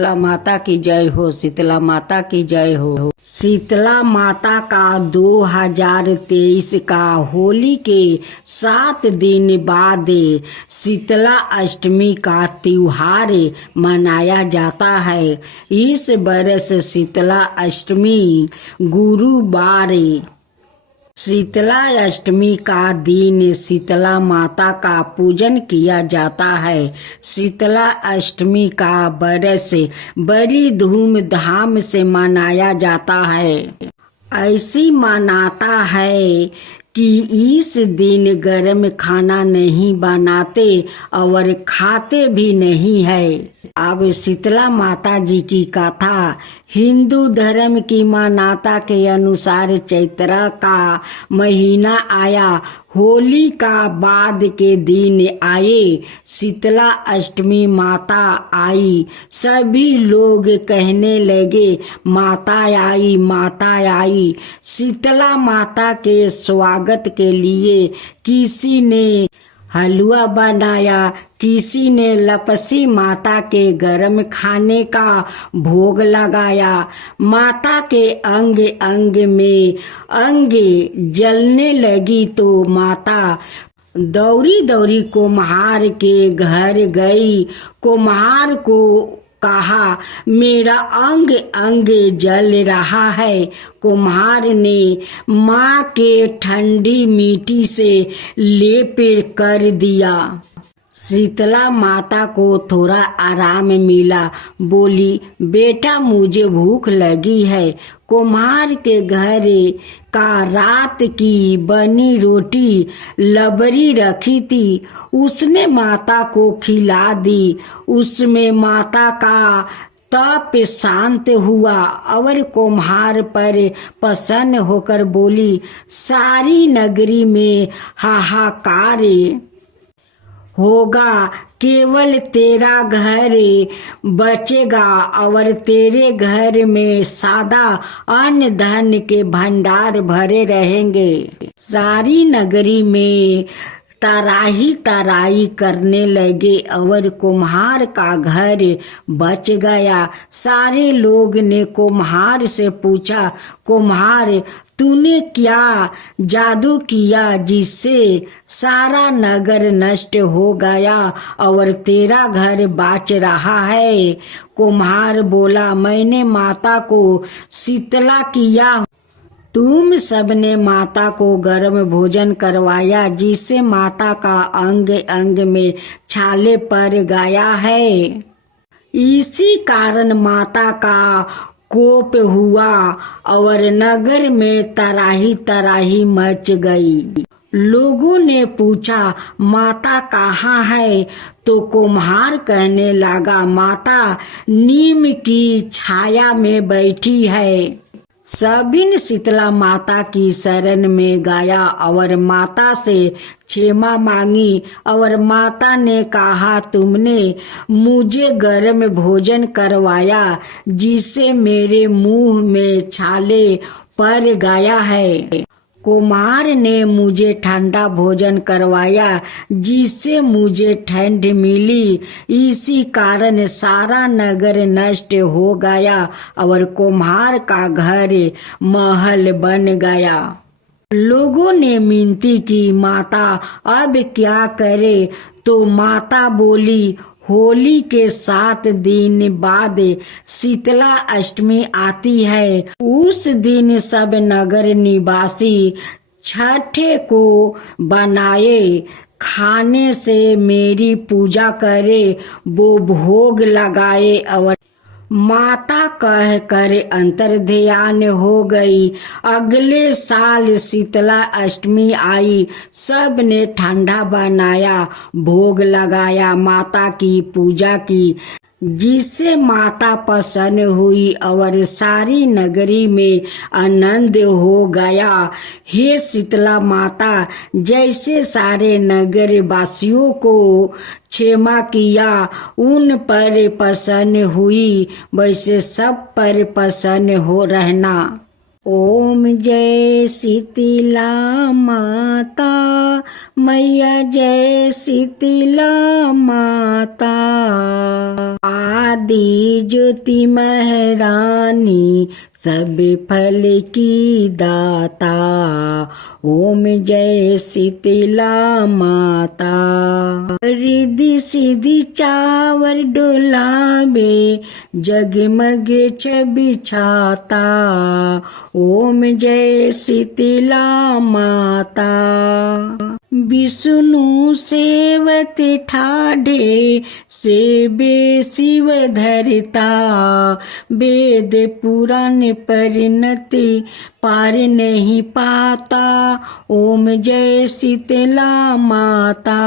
शीतला माता की जय हो। शीतला माता की जय हो। शीतला माता का 2023 का होली के 7 दिन बाद शीतला अष्टमी का त्योहार मनाया जाता है। इस बरस शीतला अष्टमी गुरुवार शीतला अष्टमी का दिन शीतला माता का पूजन किया जाता है। शीतला अष्टमी का बरस बड़ी धूमधाम से मनाया जाता है। ऐसी मान्यता है कि इस दिन गर्म खाना नहीं बनाते और खाते भी नहीं है। अब शीतला माता जी की कथा। हिंदू धर्म की मान्यता के अनुसार चैत्र का महीना आया, होली का बाद के दिन आए, शीतला अष्टमी माता आई। सभी लोग कहने लगे माता आई, माता आई। शीतला माता के स्वागत के लिए किसी ने हलवा बनाया, किसी ने लपसी माता के गरम खाने का भोग लगाया। माता के अंग अंग में अंग जलने लगी तो माता दौड़ी दौड़ी कुम्हार के घर गई। कुम्हार को कहा मेरा अंग अंग जल रहा है। कुम्हार ने माँ के ठंडी मिट्टी से लेप कर दिया। शीतला माता को थोड़ा आराम मिला। बोली बेटा मुझे भूख लगी है। कुम्हार के घर का रात की बनी रोटी लबरी रखी थी, उसने माता को खिला दी। उसमें माता का तप शांत हुआ और कुम्हार पर प्रसन्न होकर बोली सारी नगरी में हाहाकार होगा, केवल तेरा घर बचेगा और तेरे घर में सादा अन्न धन के भंडार भरे रहेंगे। सारी नगरी में तराही तराई करने लगे और कुम्हार का घर बच गया। सारे लोग ने कुम्हार से पूछा कुम्हार तूने क्या जादू किया जिससे सारा नगर नष्ट हो गया और तेरा घर बच रहा है? कुम्हार बोला मैंने माता को शीतला किया। तुम सबने माता को गर्म भोजन करवाया जिससे माता का अंग अंग में छाले पड़ गया है। इसी कारण माता का कोप हुआ और नगर में तराही तराही मच गई। लोगों ने पूछा माता कहाँ है? तो कुम्हार कहने लगा माता नीम की छाया में बैठी है। सभी ने शीतला माता की शरण में गया और माता से क्षमा मांगी और माता ने कहा तुमने मुझे गर्म भोजन करवाया जिससे मेरे मुंह में छाले पड़ गया है। कुम्हार ने मुझे ठंडा भोजन करवाया जिससे मुझे ठंड मिली। इसी कारण सारा नगर नष्ट हो गया और कुम्हार का घर महल बन गया। लोगों ने मिनती की माता अब क्या करे? तो माता बोली होली के 7 दिन बाद शीतला अष्टमी आती है। उस दिन सब नगर निवासी छठे को बनाए खाने से मेरी पूजा करे, वो भोग लगाए और माता कह कर अंतर्ध्यान हो गई। अगले साल शीतला अष्टमी आई। सब ने ठंडा बनाया, भोग लगाया, माता की पूजा की जिससे माता प्रसन्न हुई और सारी नगरी में आनंद हो गया। हे शीतला माता जैसे सारे नगर वासियों को क्षमा किया उन पर प्रसन्न हुई वैसे सब पर प्रसन्न हो रहना। ओम जय शीतला माता, मैया जय शीतला माता। आदि ज्योति महारानी, सब फल की दाता। ओम जय शीतला माता। रिद्धि सिद्धि चावर डोलावे, जगमग छवि छाता। ओम जय शीतला माता। विष्णु सेवत ठाढ़े, सेवे शिव धरता। वेद पुराण परिणति, पार नहीं पाता। ओम जय शीतला माता।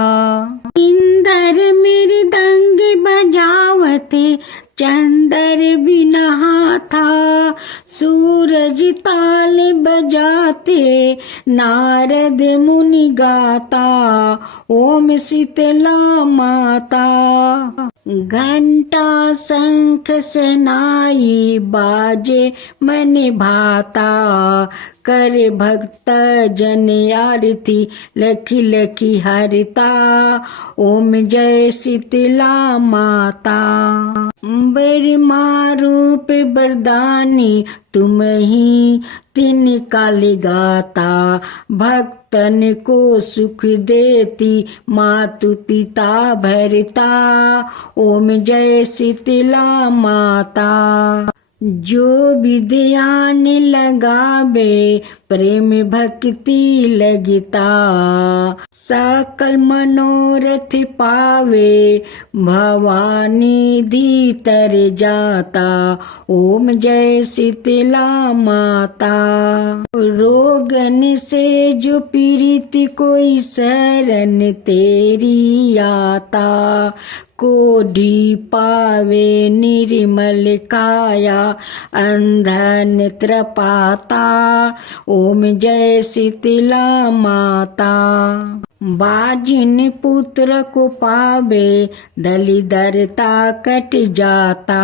इंद्र मृदंग बजावते, चंदर भी नहाता। सूरज ताल बजाते, नारद मुनि गाता। ओम शीतला माता। घंटा शंख सनाई, बाजे मन भाता। कर भक्त जन आरती, लखी लखी हरता। ओम जय शीतला माता। ब्रह्मा रूप वरदानी, तुम ही तीन काल गाता। भक्तन को सुख देती, मातु पिता भरता। ओम जय शीतला माता। जो भी ध्यान लगावे, प्रेम भक्ति लगता। सकल मनोरथ पावे, भवानी धी तर जाता। ओम जय शीतला माता। रोगन से जो पीड़ित, कोई शरण तेरी आता। कोढ़ी पावे निर्मल काया, अंधा नेत्र पाता। ओम जय शीतला माता। बाजिन पुत्र को पावे, दलिदरता कट जाता।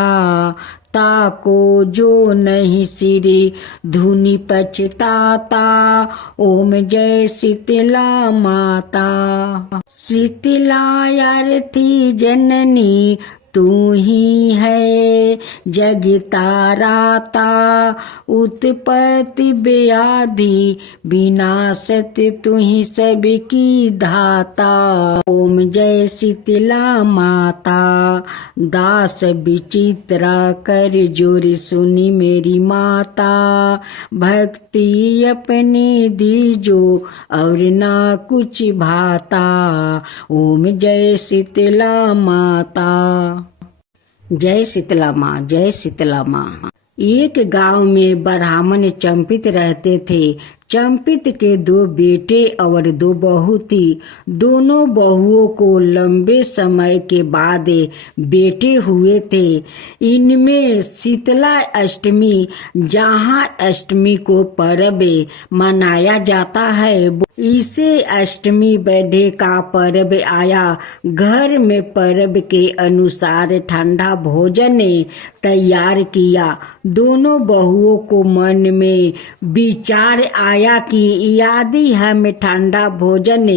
ताको जो नहीं सिरे, धुनि पछताता। ओम जय शीतला माता। शीतला आरती जननी, तू ही है जग ताराता। उत्पत्ति व्याधि विनाशत, तू ही सबकी धाता। ओम जय शीतला माता। दास विचित्रा कर जोर सुनी मेरी माता। भक्ति अपने दीजो, और ना कुछ भाता। ओम जय शीतला माता। जय शीतला माँ, जय शीतला माँ। एक गांव में ब्राह्मण चंपित रहते थे। चंपित के 2 बेटे और 2 बहू थी। दोनों बहुओं को लंबे समय के बाद बेटे हुए थे। इनमें शीतला अष्टमी, जहाँ अष्टमी को पर्व मनाया जाता है, इसे अष्टमी बढ़े का पर्व आया। घर में पर्व के अनुसार ठंडा भोजन तैयार किया। दोनों बहुओं को मन में विचार आया कि यदि हम ठंडा भोजन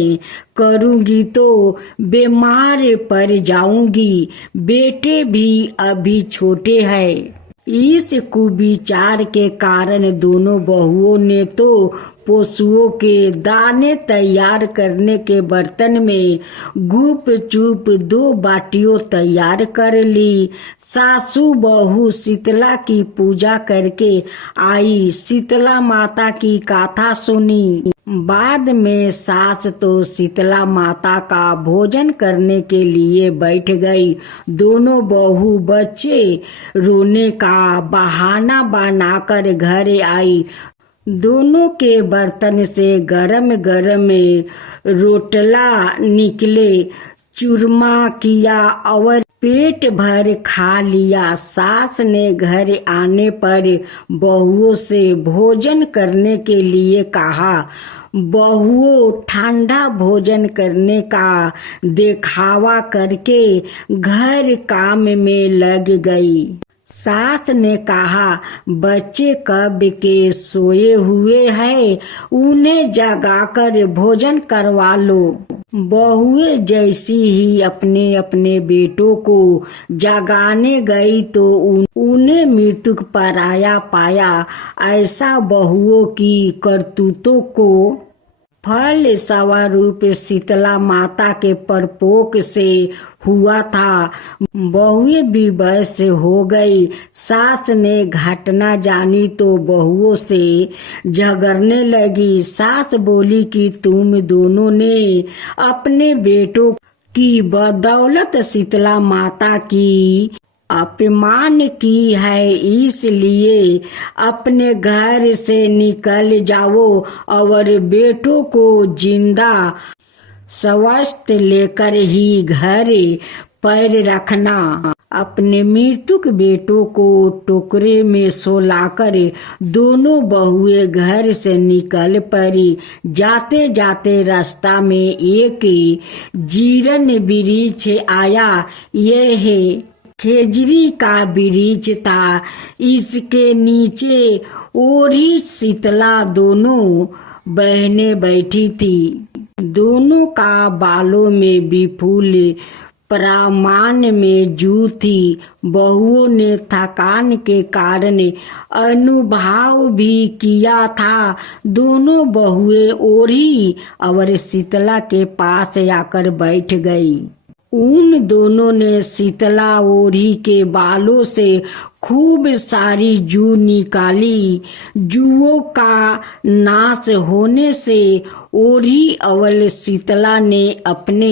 करूंगी तो बीमार पड़ जाऊंगी। बेटे भी अभी छोटे हैं। इस कुविचार के कारण दोनों बहुओं ने तो पशुओं के दाने तैयार करने के बर्तन में गुप चुप 2 बाटियों तैयार कर ली। सासू बहू शीतला की पूजा करके आई, शीतला माता की गाथा सुनी। बाद में सास तो शीतला माता का भोजन करने के लिए बैठ गई। दोनों बहू बच्चे रोने का बहाना बनाकर घर आई। दोनों के बर्तन से गरम गरम रोटला निकले। चूरमा किया और पेट भर खा लिया। सास ने घर आने पर बहुओं से भोजन करने के लिए कहा। बहुओं ठंडा भोजन करने का दिखावा करके घर काम में लग गई। सास ने कहा, बच्चे कब के सोए हुए हैं, उन्हें जगाकर भोजन करवा लो। बहुएं जैसी ही अपने अपने बेटों को जगाने गई तो उन्हें मृत्यु पराया पाया। ऐसा बहुओं की करतूतों को फल स्वरूप शीतला माता के परपोक से हुआ था। बहुएं विवश हो गई। सास ने घटना जानी तो बहुओं से झगड़ने लगी। सास बोली कि तुम दोनों ने अपने बेटों की बदौलत शीतला माता की अपमान की है, इसलिए अपने घर से निकल जाओ और बेटों को जिंदा स्वस्थ लेकर ही घर पैर रखना। अपने मृतक बेटों को टोकरे में सोलाकर दोनों बहुएं घर से निकल पड़ी। जाते जाते रास्ता में एक जीरन वृक्ष आया। यह खेजड़ी का वृक्ष था। इसके नीचे ओढ़ी शीतला दोनों बहनें बैठी थी। दोनों का बालों में विपुल प्रमाण में जू थी। बहुओं ने थकान के कारण अनुभव भी किया था। दोनों बहुएं ओढ़ी और शीतला के पास आकर बैठ गई। उन दोनों ने शीतला ओढ़ी के बालों से खूब सारी जू निकाली। जूओं का नाश होने से ओढ़ी और शीतला ने अपने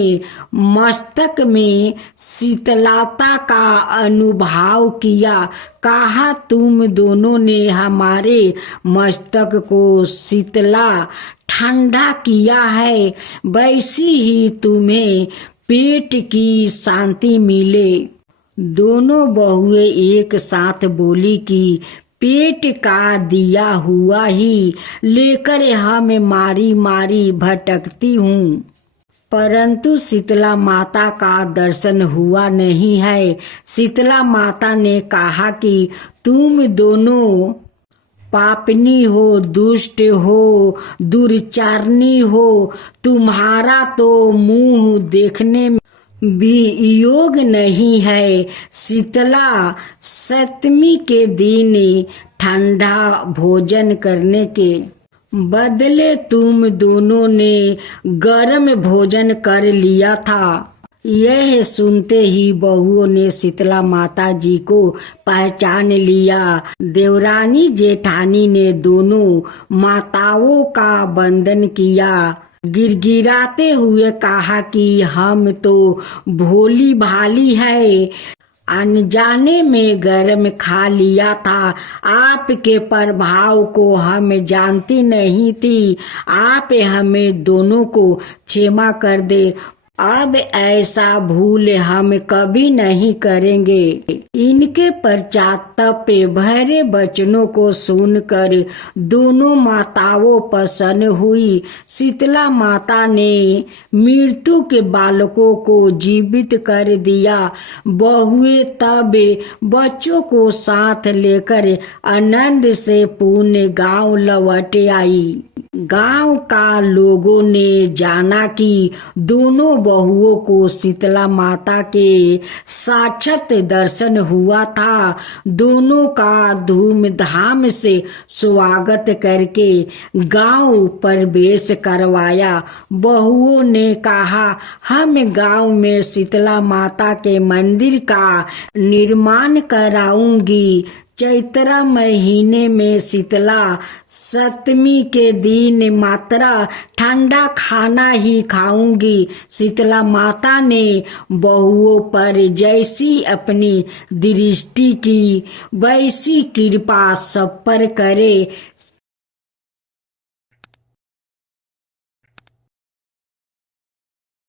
मस्तक में शीतलता का अनुभव किया। कहा, तुम दोनों ने हमारे मस्तक को शीतला ठंडा किया है, वैसी ही तुम्हें पेट की शांति मिले। दोनों बहुएं एक साथ बोली कि पेट का दिया हुआ ही लेकर हम मारी मारी भटकती हूँ, परंतु शीतला माता का दर्शन हुआ नहीं है। शीतला माता ने कहा कि तुम दोनों पापनी हो, दुष्ट हो, दुर्चारणी हो। तुम्हारा तो मुंह देखने भी योग नहीं है। शीतला सप्तमी के दिन ठंडा भोजन करने के बदले तुम दोनों ने गर्म भोजन कर लिया था। यह सुनते ही बहुओं ने शीतला माता जी को पहचान लिया। देवरानी जेठानी ने दोनों माताओं का वंदन किया। गिड़गिड़ाते हुए कहा कि हम तो भोली भाली है, अनजाने में गरम खा लिया था। आपके प्रभाव को हम जानती नहीं थी। आप हमें दोनों को क्षमा कर दे। अब ऐसा भूल हम कभी नहीं करेंगे। इनके पश्चाताप भरे वचनों को सुनकर दोनों माताओं प्रसन्न हुई। शीतला माता ने मृत्यु के बालकों को जीवित कर दिया। बहुएं तब बच्चों को साथ लेकर आनंद से पुण्य गांव लौट आई। गांव का लोगों ने जाना कि दोनों बहुओं को शीतला माता के साक्षात दर्शन हुआ था। दोनों का धूमधाम से स्वागत करके गांव प्रवेश करवाया। बहुओं ने कहा, हम गांव में शीतला माता के मंदिर का निर्माण कराऊंगी। चैत्र महीने में शीतला सप्तमी के दिन मात्र ठंडा खाना ही खाऊंगी। शीतला माता ने बहुओं पर जैसी अपनी दृष्टि की वैसी कृपा सब पर करे।